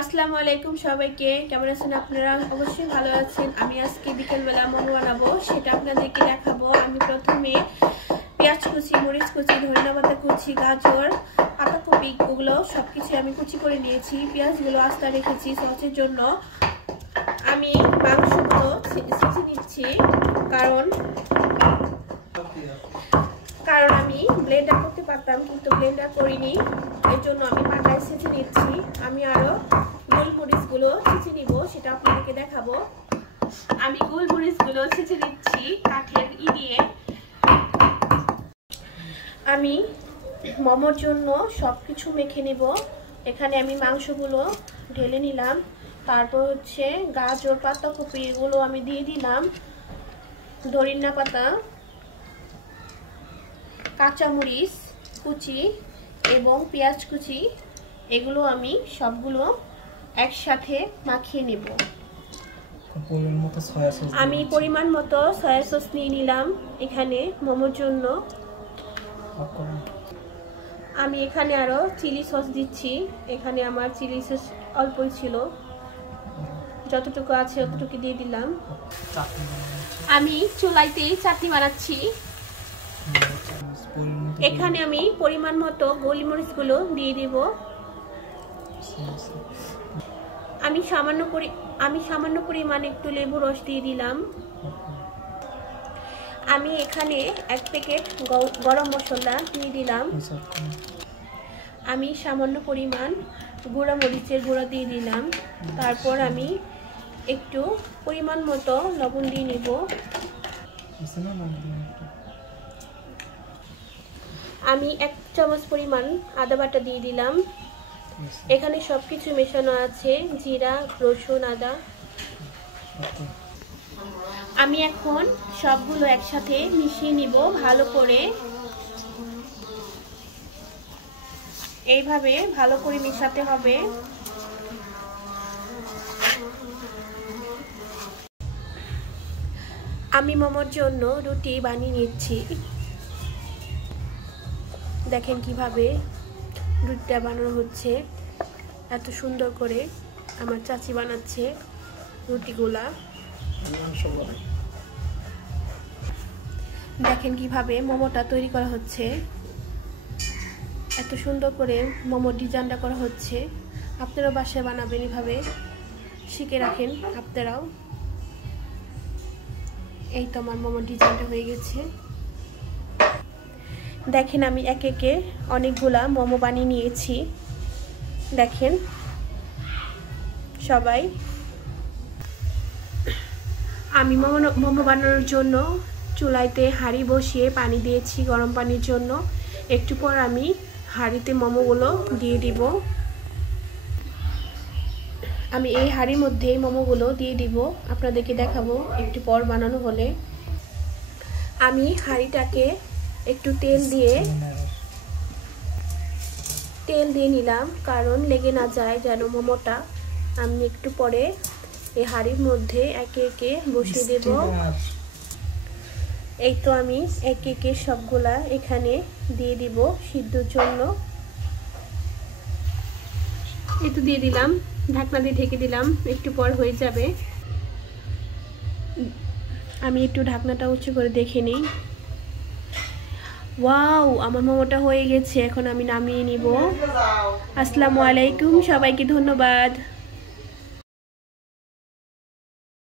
আসসালামু আলাইকুম সবাইকে, কেমন আছেন আপনারা? অবশ্যই ভালো আছেন। আমি আজকে বিকেলবেলা মোমো বানাবো, সেটা আপনাদেরকে দেখাবো। আমি প্রথমে পেঁয়াজ কুচি, মরিচ কুচি, ধনিয়া পাতা কুচি, গাজর, পাতাকপি, ওগুলো সবকিছু আমি কুচি করে নিয়েছি। পেঁয়াজগুলো আস্তে রেখেছি সসের জন্য। আমি মাংসগুলো ছেঁচে নিচ্ছি, কারণ আমি ব্লেন্ডার করতে পারতাম, কিন্তু ব্লেন্ডার করিনি, এর জন্য আমি পাটায় ছেঁচে নিচ্ছি। আমি আরো গোলমরিচগুলো ছেঁচে নিব, সেটা আপনাদেরকে দেখাবো। আমি গোলমরিচগুলো ছেঁচে নিচ্ছি কাঠের দিয়ে। আমি মোমোর জন্য সবকিছু মেখে নেব। এখানে আমি মাংসগুলো ঢেলে নিলাম, তারপর হচ্ছে গাজর, পাতাকপি এগুলো আমি দিয়ে দিলাম, ধনিয়া পাতা, কাঁচামরিচ কুচি এবং পেঁয়াজ কুচি, এগুলো আমি সবগুলো একসাথে মাখিয়ে নেব। আমি পরিমাণ মতো সয়া সস নিয়ে নিলাম এখানে মোমোর জন্য। আমি এখানে আরো চিলি সস দিচ্ছি। এখানে আমার চিলি সস অল্পই ছিল, যতটুকু আছে ততটুকু দিয়ে দিলাম। আমি চুলাইতেই চাটনি বানাচ্ছি। এখানে আমি পরিমাণ মতো গোলমরিচগুলো দিয়ে দিব। আমি সামান্য পরিমাণ একটু লেবু রস দিয়ে দিলাম। আমি এখানে 1 প্যাকেট গরম মশলা দিয়ে দিলাম। আমি সামান্য পরিমাণ গুঁড়া মরিচের গুঁড়া দিয়ে দিলাম। তারপর আমি একটু পরিমাণ মতো লবণ দিয়ে নেব। আমি 1 চামচ পরিমাণ আদা বাটা দিয়ে দিলাম। এখানে সবকিছু মেশানো আছে, জিরা, রসুন, আদা। আমি এখন সবগুলো একসাথে মিশিয়ে নিব ভালো করে। এইভাবে ভালো করে মেশাতে হবে। আমি মোমোর জন্য রুটি বানিয়ে নিচ্ছি। দেখেন কিভাবে রুটিটা বানানো হচ্ছে, এত সুন্দর করে আমার চাচি বানাচ্ছে রুটিগুলা। দেখেন কিভাবে মোমোটা তৈরি করা হচ্ছে, এত সুন্দর করে মোমোর ডিজাইনটা করা হচ্ছে। আপনারাও বাসায় বানাবেন, এভাবে শিখে রাখেন আপনারাও। এই তো আমার মোমোর ডিজাইনটা হয়ে গেছে। দেখেন আমি একে একে অনেকগুলা মোমো বানিয়ে নিয়েছি। দেখেন সবাই। আমি মোমো বানানোর জন্য চুলাইতে হাঁড়ি বসিয়ে পানি দিয়েছি গরম পানির জন্য। একটু পর আমি হাঁড়িতে মোমোগুলো দিয়ে দিব। আমি এই হাঁড়ির মধ্যে মোমোগুলো দিয়ে দিব, আপনাদেরকে দেখাবো একটু পর বানানো হলে। আমি হাঁড়িটাকে একটু তেল দিয়ে নিলাম, কারণ লেগে না যায় যেন মোমোটা। আমি একটু পরে এই হাঁড়ির মধ্যে একে একে বসিয়ে দেব। এই তো আমি একে একে সবগুলা এখানে দিয়ে দিব সিদ্ধর জন্য। এই তো দিয়ে দিলাম, ঢাকনা দিয়ে ঢেকে দিলাম, একটু পর হয়ে যাবে। আমি একটু ঢাকনাটা উঁচু করে দেখে নিই। ওয়াও, আমার মোমোটা হয়ে গেছে। এখন আমি নামিয়ে নিব। আসসালামু আলাইকুম, সবাইকে ধন্যবাদ।